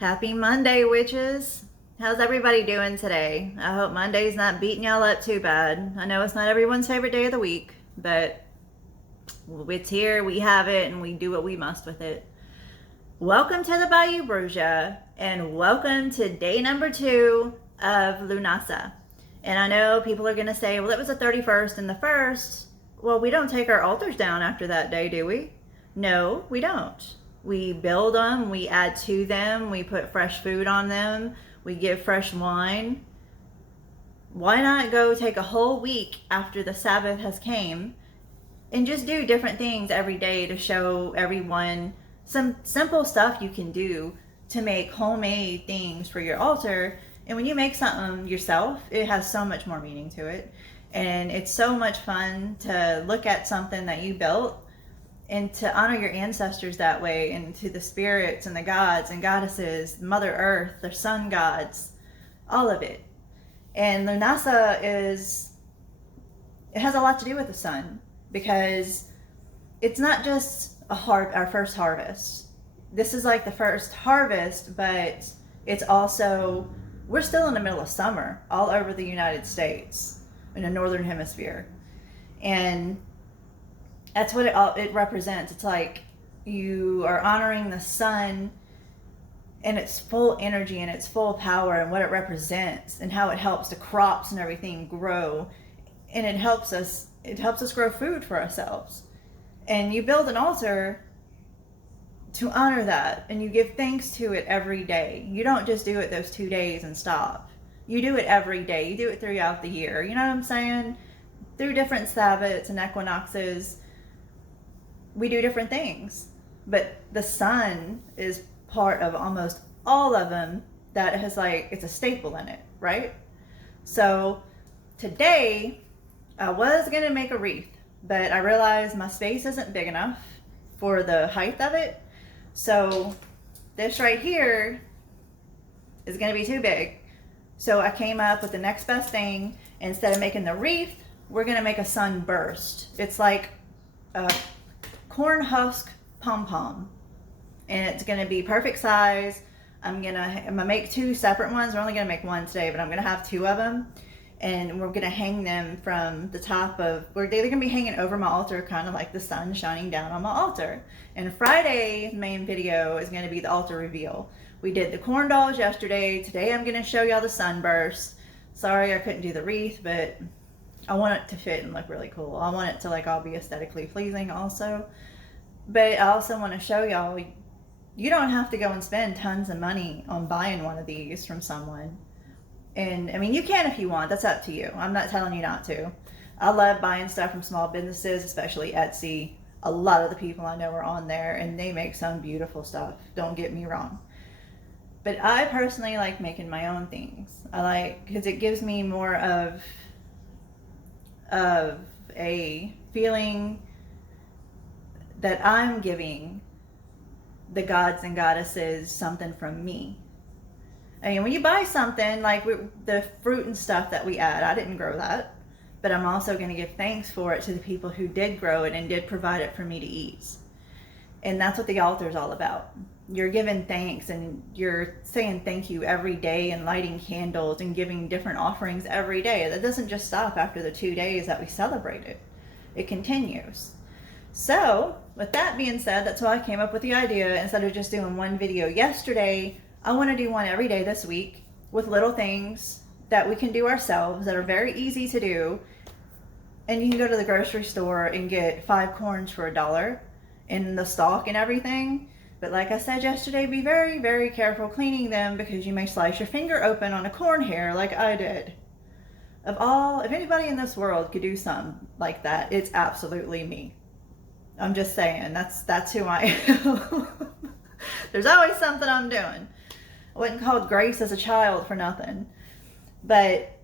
Happy Monday, witches. How's everybody doing today? I hope Monday's not beating y'all up too bad. I know it's not everyone's favorite day of the week, but it's here, we have it, and we do what we must with it. Welcome to the Bayou Bruja, and welcome to day number 2 of Lughnasadh. And I know people are going to say, well, it was the 31st and the 1st. Well, we don't take our altars down after that day, do we? No, we don't. We build them, we add to them, we put fresh food on them, we give fresh wine. Why not go take a whole week after the Sabbath has came and just do different things every day to show everyone some simple stuff you can do to make homemade things for your altar. And when you make something yourself, it has so much more meaning to it. And it's so much fun to look at something that you built and to honor your ancestors that way, and to the spirits and the gods and goddesses, Mother Earth, the sun gods, all of it. And Lughnasadh it has a lot to do with the sun, because it's not just our first harvest. This is like the first harvest, but it's also, we're still in the middle of summer all over the United States, in the Northern Hemisphere. And that's what it represents. It's like you are honoring the sun and its full energy and its full power and what it represents and how it helps the crops and everything grow. And it helps us grow food for ourselves. And you build an altar to honor that, and you give thanks to it every day. You don't just do it those 2 days and stop. You do it every day. You do it throughout the year. You know what I'm saying? Through different Sabbats and equinoxes, we do different things, but the sun is part of almost all of them. That has, like, it's a staple in it, right? So today I was gonna make a wreath, but I realized my space isn't big enough for the height of it. So this right here is gonna be too big. So I came up with the next best thing. Instead of making the wreath, we're gonna make a sunburst. It's like a corn husk pom-pom, and it's going to be perfect size. I'm gonna make 2 separate ones. We're only gonna make one today, but I'm gonna have 2 of them, and we're gonna hang them from the top of, they're gonna be hanging over my altar, kind of like the sun shining down on my altar. And Friday's main video is gonna be the altar reveal. We did the corn dolls yesterday. Today I'm gonna show y'all the sunburst. Sorry I couldn't do the wreath, but I want it to fit and look really cool. I want it to, like, all be aesthetically pleasing also. But I also want to show y'all, you don't have to go and spend tons of money on buying one of these from someone. And I mean, you can if you want. That's up to you. I'm not telling you not to. I love buying stuff from small businesses, especially Etsy. A lot of the people I know are on there, and they make some beautiful stuff. Don't get me wrong. But I personally like making my own things. I like, because it gives me more of a feeling that I'm giving the gods and goddesses something from me. I mean, when you buy something, like the fruit and stuff that we add, I didn't grow that, but I'm also going to give thanks for it to the people who did grow it and did provide it for me to eat. And that's what the altar is all about. You're giving thanks, and you're saying thank you every day, and lighting candles and giving different offerings every day. That doesn't just stop after the 2 days that we celebrate it. It continues. So, with that being said, that's why I came up with the idea. Instead of just doing one video yesterday, I want to do one every day this week with little things that we can do ourselves that are very easy to do. And you can go to the grocery store and get 5 corns for $1 in the stalk and everything. But like I said yesterday, be very, very careful cleaning them because you may slice your finger open on a corn hair like I did. If anybody in this world could do something like that, it's absolutely me. I'm just saying, that's who I am. There's always something I'm doing. I wasn't called Grace as a child for nothing. But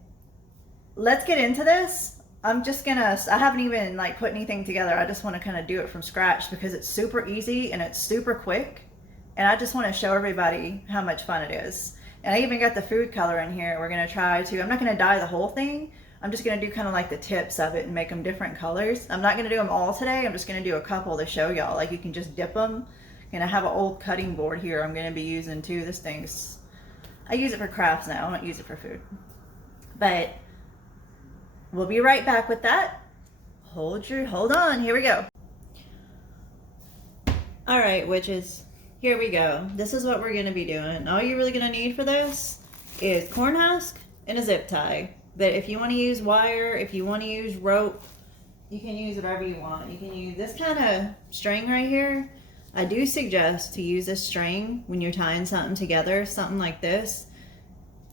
let's get into this. I haven't even like put anything together. I just want to kind of do it from scratch because it's super easy and it's super quick. And I just want to show everybody how much fun it is. And I even got the food color in here. We're going to try to, I'm not going to dye the whole thing. I'm just going to do kind of like the tips of it and make them different colors. I'm not going to do them all today. I'm just going to do a couple to show y'all. Like you can just dip them. And I have an old cutting board here I'm going to be using too. I use it for crafts now. I don't use it for food. But we'll be right back with that. Hold on. Here we go. All right, witches. Here we go. This is what we're going to be doing. All you're really going to need for this is corn husk and a zip tie. But if you want to use wire, if you want to use rope, you can use whatever you want. You can use this kind of string right here. I do suggest to use this string when you're tying something together, something like this,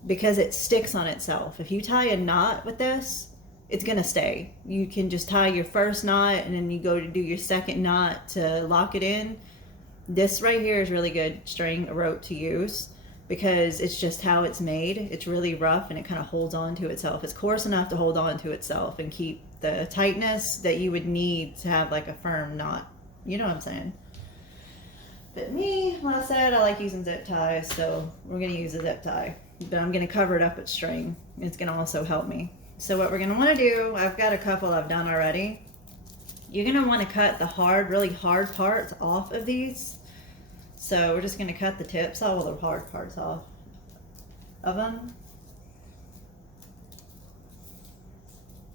because it sticks on itself. If you tie a knot with this, it's going to stay. You can just tie your first knot and then you go to do your second knot to lock it in. This right here is really good string, a rope to use because it's just how it's made. It's really rough and it kind of holds on to itself. It's coarse enough to hold on to itself and keep the tightness that you would need to have like a firm knot. You know what I'm saying? But me, like I said, I like using zip ties, so we're going to use a zip tie. But I'm going to cover it up with string. It's going to also help me. So what we're going to want to do, I've got a couple I've done already. You're going to want to cut the really hard parts off of these. So we're just going to cut the tips, all the hard parts off of them.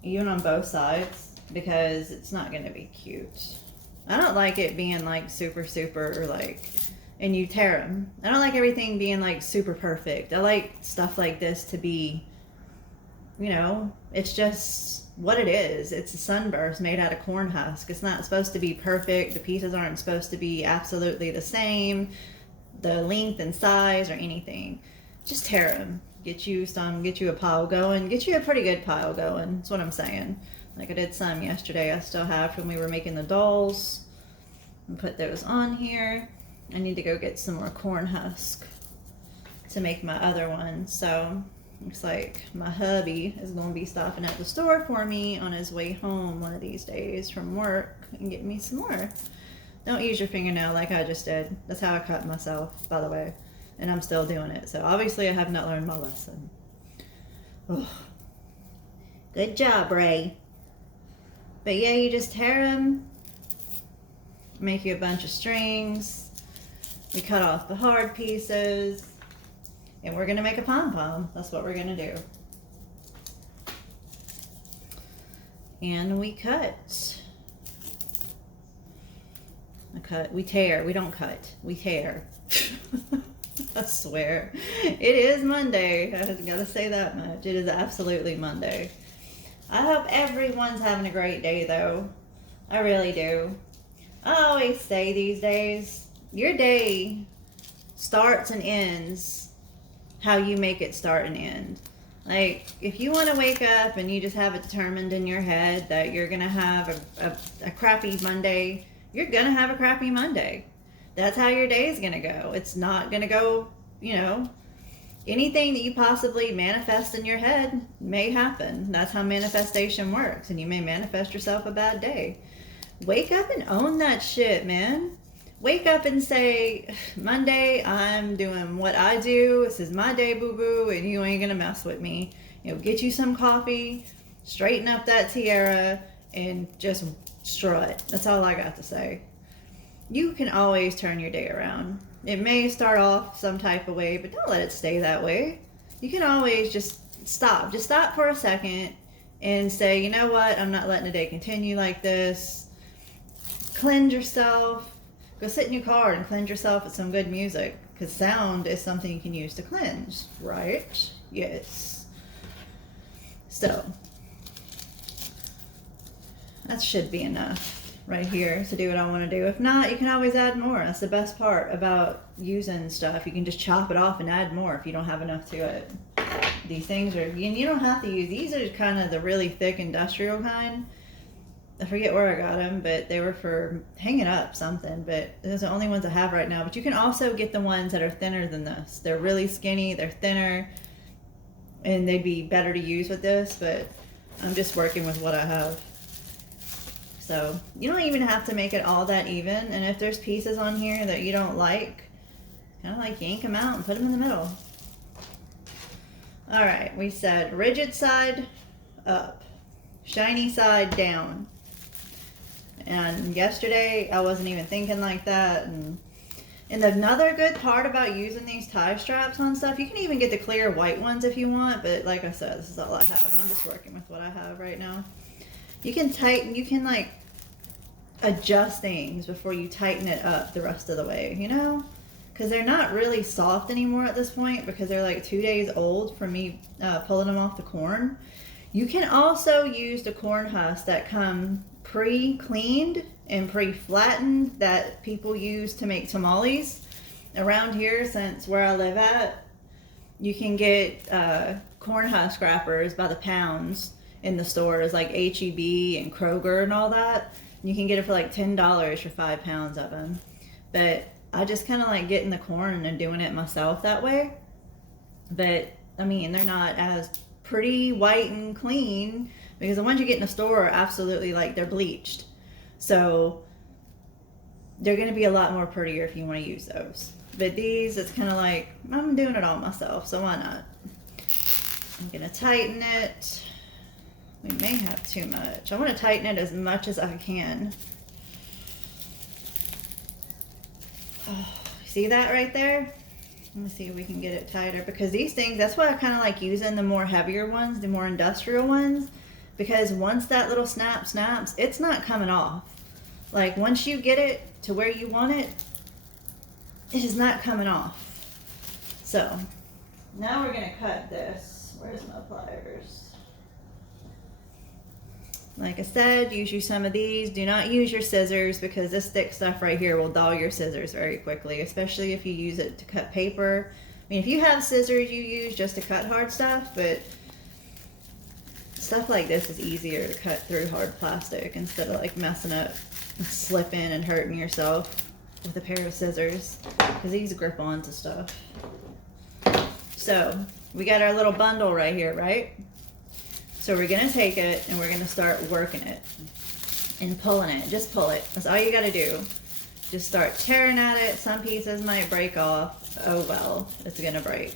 Even on both sides, because it's not going to be cute. I don't like it being like super like, and you tear them. I don't like everything being like super perfect. I like stuff like this to be, you know, it's just what it is. It's a sunburst made out of corn husk. It's not supposed to be perfect. The pieces aren't supposed to be absolutely the same, the length and size or anything. Just tear them. Get you a pile going. Get you a pretty good pile going. That's what I'm saying. Like I did some yesterday. I still have from when we were making the dolls. And put those on here. I need to go get some more corn husk to make my other one. So looks like my hubby is going to be stopping at the store for me on his way home one of these days from work and get me some more. Don't use your fingernail like I just did. That's how I cut myself, by the way. And I'm still doing it. So obviously I have not learned my lesson. Oh. Good job, Ray. But yeah, you just tear them. Make you a bunch of strings. We cut off the hard pieces. And we're going to make a pom-pom. That's what we're going to do. And we cut. We tear. We don't cut. We tear. I swear. It is Monday. I just gotta say that much. It is absolutely Monday. I hope everyone's having a great day, though. I really do. I always say these days, your day starts and ends how you make it start and end. Like, if you want to wake up and you just have it determined in your head that you're going to have a crappy Monday, you're going to have a crappy Monday. That's how your day is going to go. It's not going to go, you know, anything that you possibly manifest in your head may happen. That's how manifestation works. And you may manifest yourself a bad day. Wake up and own that shit, man. Wake up and say, Monday, I'm doing what I do. This is my day, boo-boo, and you ain't going to mess with me. You know, get you some coffee, straighten up that tiara, and just strut. That's all I got to say. You can always turn your day around. It may start off some type of way, but don't let it stay that way. You can always just stop. Just stop for a second and say, you know what? I'm not letting the day continue like this. cleanse yourself, go sit in your car and cleanse yourself with some good music, because sound is something you can use to cleanse, right? Yes. So that should be enough right here to do what I want to do. If not, you can always add more. That's the best part about using stuff. You can just chop it off and add more if you don't have enough to it. These things are, and you don't have to use, these are kind of the really thick industrial kind. I forget where I got them, but they were for hanging up something, but those are the only ones I have right now. But you can also get the ones that are thinner than this. They're really skinny, they're thinner, and they'd be better to use with this, but I'm just working with what I have. So you don't even have to make it all that even, and if there's pieces on here that you don't like, kind of like yank them out and put them in the middle. All right, we said rigid side up, shiny side down. And yesterday I wasn't even thinking like that. And another good part about using these tie straps on stuff, you can even get the clear white ones if you want, but like I said, this is all I have, and I'm just working with what I have right now. You can tighten, you can like adjust things before you tighten it up the rest of the way, you know? Because they're not really soft anymore at this point, because they're like 2 days old from me pulling them off the corn. You can also use the corn husks that come pre-cleaned and pre-flattened that people use to make tamales. Around here, since where I live at, you can get corn husk wrappers by the pounds in the stores like H-E-B and Kroger and all that. You can get it for like $10 for 5 pounds of them. But I just kind of like getting the corn and doing it myself that way. But I mean, they're not as pretty white and clean, because the ones you get in the store are absolutely like they're bleached. So they're going to be a lot more prettier if you want to use those. But these, it's kind of like, I'm doing it all myself, so why not? I'm going to tighten it. We may have too much. I want to tighten it as much as I can. Oh, see that right there? Let me see if we can get it tighter, because these things, that's why I kind of like using the more heavier ones, the more industrial ones, because once that little snap snaps, it's not coming off. Like once you get it to where you want it, it is not coming off. So now we're going to cut this. Where's my pliers? Like I said, use you some of these. Do not use your scissors, because this thick stuff right here will dull your scissors very quickly, especially if you use it to cut paper. I mean, if you have scissors you use just to cut hard stuff, but stuff like this is easier to cut through hard plastic instead of like messing up and slipping and hurting yourself with a pair of scissors, because these grip onto stuff. So we got our little bundle right here, right? So we're going to take it and we're going to start working it and pulling it. Just pull it. That's all you got to do. Just start tearing at it. Some pieces might break off. Oh well, it's going to break.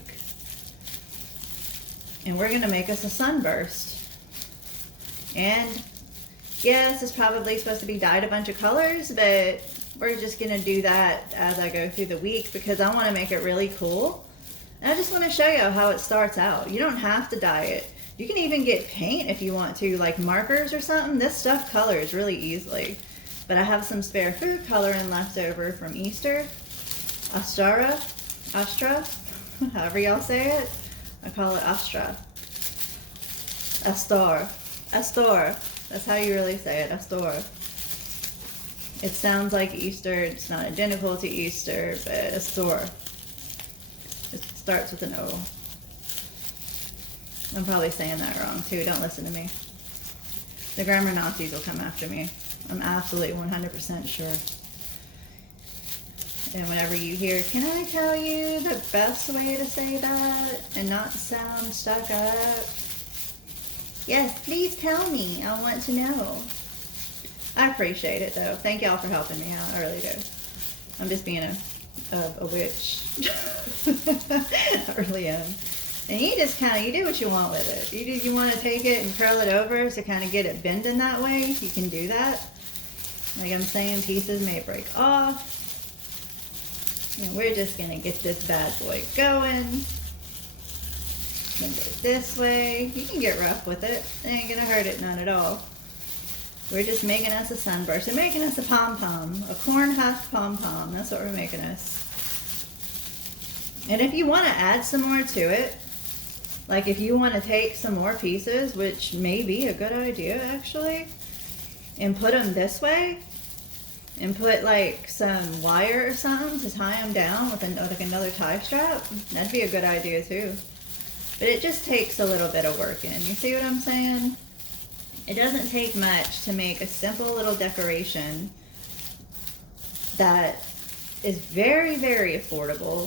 And we're going to make us a sunburst. And yes, it's probably supposed to be dyed a bunch of colors, but we're just going to do that as I go through the week, because I want to make it really cool. And I just want to show you how it starts out. You don't have to dye it. You can even get paint if you want to, like markers or something. This stuff colors really easily. But I have some spare food coloring left over from Easter. Astra, however y'all say it. I call it Astra. Astor. That's how you really say it, Astor. It sounds like Easter. It's not identical to Easter, but Astor. It starts with an O. I'm probably saying that wrong too. Don't listen to me. The grammar Nazis will come after me. I'm absolutely 100% sure. And whenever you hear, can I tell you the best way to say that and not sound stuck up? Yes, please tell me. I want to know. I appreciate it though. Thank y'all for helping me out. I really do. I'm just being a witch. I really am. And you just kind of, you do what you want with it. You want to take it and curl it over to kind of get it bending that way. You can do that. Like I'm saying, pieces may break off. And we're just going to get this bad boy going. Bend it this way. You can get rough with it. It ain't going to hurt it none at all. We're just making us a sunburst. We're making us a pom-pom, a corn husk pom-pom. That's what we're making us. And if you want to add some more to it, like if you want to take some more pieces, which may be a good idea actually, and put them this way, and put like some wire or something to tie them down with like another tie strap, that'd be a good idea too. But it just takes a little bit of work in. You see what I'm saying? It doesn't take much to make a simple little decoration that is very, very affordable.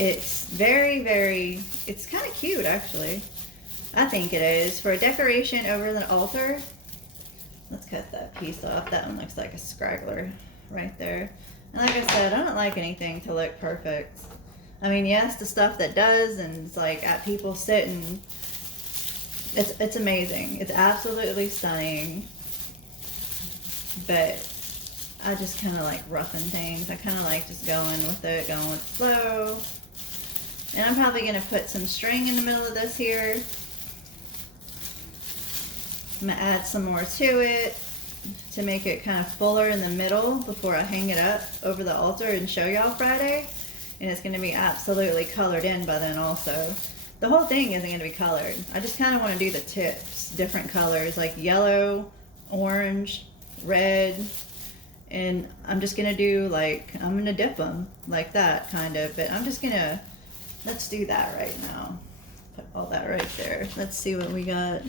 It's very, it's kind of cute actually. I think it is. For a decoration over the altar, let's cut that piece off. That one looks like a scraggler right there. And like I said, I don't like anything to look perfect. I mean, yes, the stuff that does, and it's like at people sitting, it's amazing. It's absolutely stunning. But I just kind of like roughing things. I kind of like just going with it, going with the flow. And I'm probably going to put some string in the middle of this here. I'm going to add some more to it to make it kind of fuller in the middle before I hang it up over the altar and show y'all Friday. And it's going to be absolutely colored in by then also. The whole thing isn't going to be colored. I just kind of want to do the tips, different colors like yellow, orange, red. And I'm just going to do like, I'm going to dip them like that kind of. But I'm just going to, let's do that right now. Put all that right there. Let's see what we got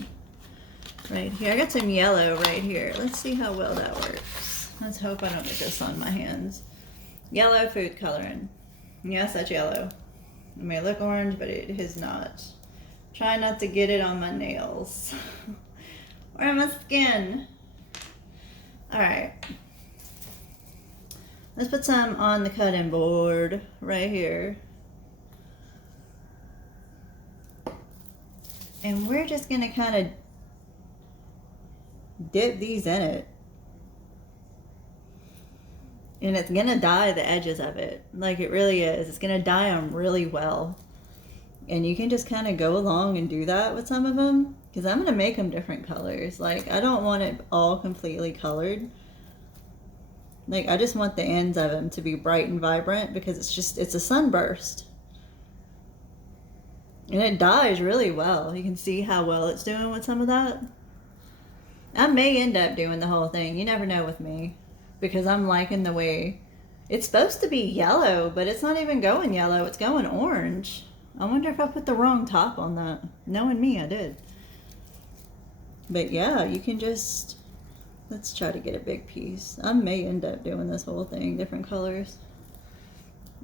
right here. I got some yellow right here. Let's see how well that works. Let's hope I don't get this on my hands. Yellow food coloring. Yes, that's yellow. It may look orange, but it is not. Try not to get it on my nails or on my skin. All right. Let's put some on the cutting board right here. And we're just going to kind of dip these in it. And it's going to dye the edges of it. Like it really is. It's going to dye them really well. And you can just kind of go along and do that with some of them. Because I'm going to make them different colors. Like I don't want it all completely colored. Like I just want the ends of them to be bright and vibrant. Because it's a sunburst. And it dyes really well. You can see how well it's doing with some of that. I may end up doing the whole thing. You never know with me. Because I'm liking the way it's supposed to be yellow, but it's not even going yellow. It's going orange. I wonder if I put the wrong top on that. Knowing me, I did. But yeah, you can just, let's try to get a big piece. I may end up doing this whole thing, different colors.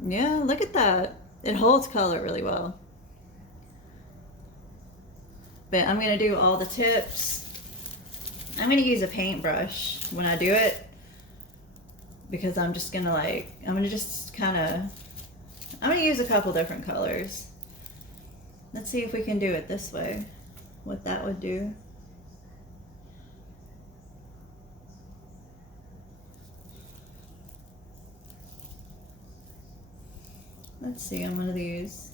Yeah, look at that. It holds color really well. But I'm going to do all the tips. I'm going to use a paintbrush when I do it. Because I'm just gonna I'm gonna use a couple different colors. Let's see if we can do it this way, what that would do. Let's see on one of these.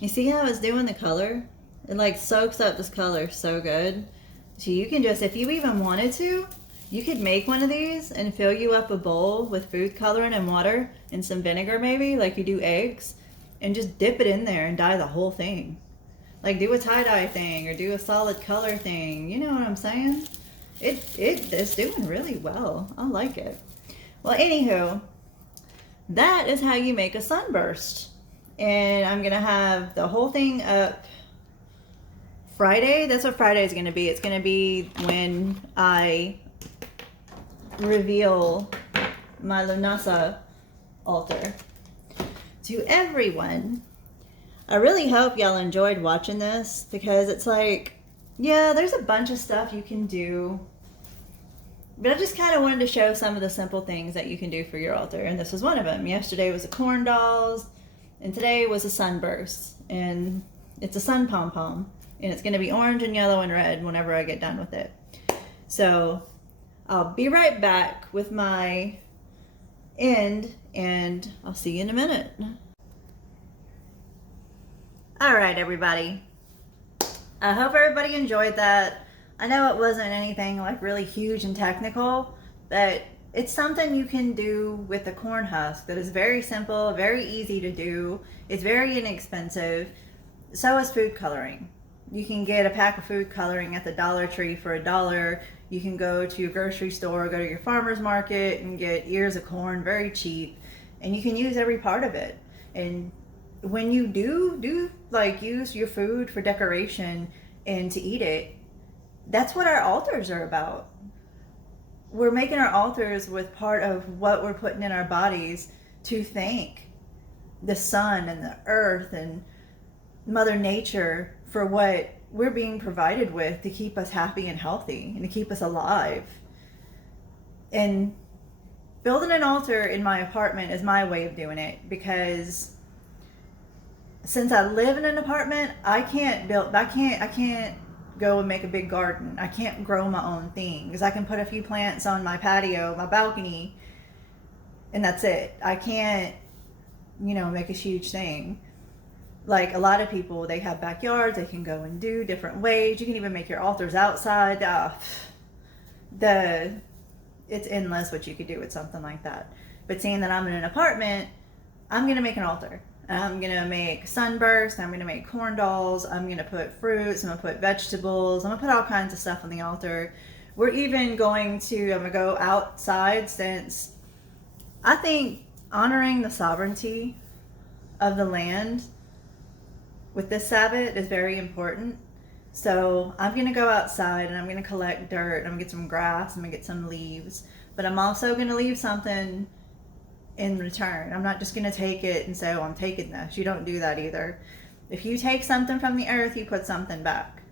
You see how it's doing the color? It like soaks up this color so good. So you can just, if you even wanted to, you could make one of these and fill you up a bowl with food coloring and water and some vinegar maybe, like you do eggs, and just dip it in there and dye the whole thing. Like do a tie-dye thing or do a solid color thing. You know what I'm saying? It's doing really well. I like it. Well, anywho, that is how you make a sunburst. And I'm going to have the whole thing up Friday. That's what Friday is going to be. It's going to be when I reveal my Lughnasadh altar to everyone. I really hope y'all enjoyed watching this because it's like, yeah, there's a bunch of stuff you can do. But I just kind of wanted to show some of the simple things that you can do for your altar. And this was one of them. Yesterday was the corn dolls. And today was a sunburst, and it's a sun pom-pom, and it's going to be orange and yellow and red whenever I get done with it. So I'll be right back with my end, and I'll see you in a minute. All right, everybody. I hope everybody enjoyed that. I know it wasn't anything like really huge and technical, but it's something you can do with the corn husk that is very simple, very easy to do. It's very inexpensive. So is food coloring. You can get a pack of food coloring at the Dollar Tree for $1. You can go to your grocery store, go to your farmer's market and get ears of corn very cheap. And you can use every part of it. And when you do like use your food for decoration and to eat it, that's what our altars are about. We're making our altars with part of what we're putting in our bodies to thank the sun and the earth and Mother Nature for what we're being provided with to keep us happy and healthy and to keep us alive. And building an altar in my apartment is my way of doing it, because since I live in an apartment, I can't go and make a big garden. I can't grow my own things. I can put a few plants on my patio, my balcony, and that's it. I can't, make a huge thing. Like a lot of people, they have backyards, they can go and do different ways. You can even make your altars outside. It's endless what you could do with something like that. But seeing that I'm in an apartment, I'm going to make an altar. I'm going to make sunburst, I'm going to make corn dolls, I'm going to put fruits, I'm going to put vegetables, I'm going to put all kinds of stuff on the altar. We're even I'm going to go outside, since I think honoring the sovereignty of the land with this Sabbath is very important. So I'm going to go outside and I'm going to collect dirt, I'm going to get some grass, I'm going to get some leaves, but I'm also going to leave something in return. I'm not just going to take it and say, oh, I'm taking this. You don't do that either. If you take something from the earth, you put something back.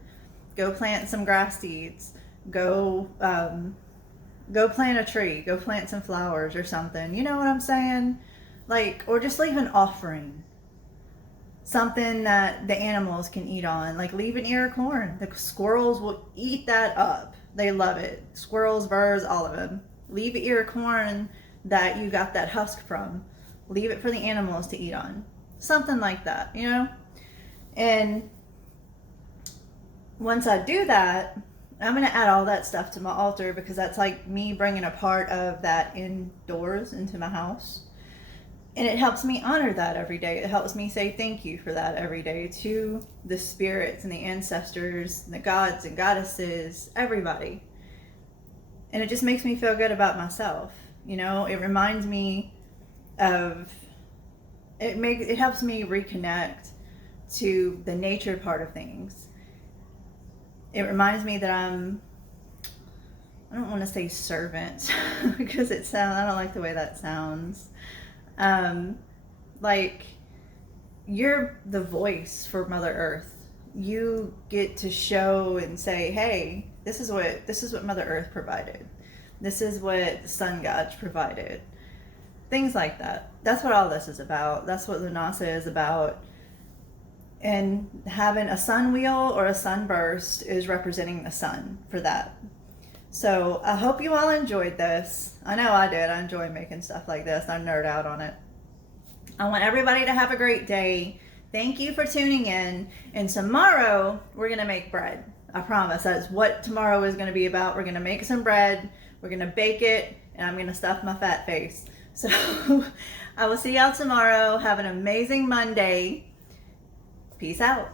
Go plant some grass seeds. Go plant a tree. Go plant some flowers or something. You know what I'm saying? Or just leave an offering. Something that the animals can eat on. Like leave an ear of corn. The squirrels will eat that up. They love it. Squirrels, birds, all of them. Leave an ear of corn that you got that husk from. Leave it for the animals to eat on. Something like that, And once I do that, I'm going to add all that stuff to my altar, because that's like me bringing a part of that indoors into my house. And it helps me honor that every day. It helps me say thank you for that every day to the spirits and the ancestors, and the gods and goddesses, everybody. And it just makes me feel good about myself. It reminds me of, it helps me reconnect to the nature part of things. It reminds me that I don't want to say servant because I don't like the way that sounds. You're the voice for Mother Earth. You get to show and say, hey, this is what Mother Earth provided. This is what the sun gods provided. Things like that. That's what all this is about. That's what Lughnasadh is about. And having a sun wheel or a sunburst is representing the sun for that. So I hope you all enjoyed this. I know I did. I enjoy making stuff like this. I nerd out on it. I want everybody to have a great day. Thank you for tuning in. And tomorrow we're going to make bread. I promise. That's what tomorrow is going to be about. We're going to make some bread. We're going to bake it. And I'm going to stuff my fat face. So I will see y'all tomorrow. Have an amazing Monday. Peace out.